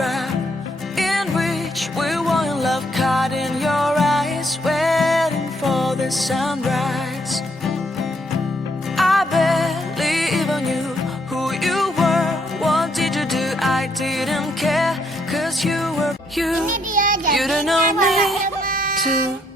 photograph in which we were in love, caught in your eyes, waiting for the sunrise. I barely even knew who you were. What did you do? I didn't care, 'cause you were you. You don't know me too.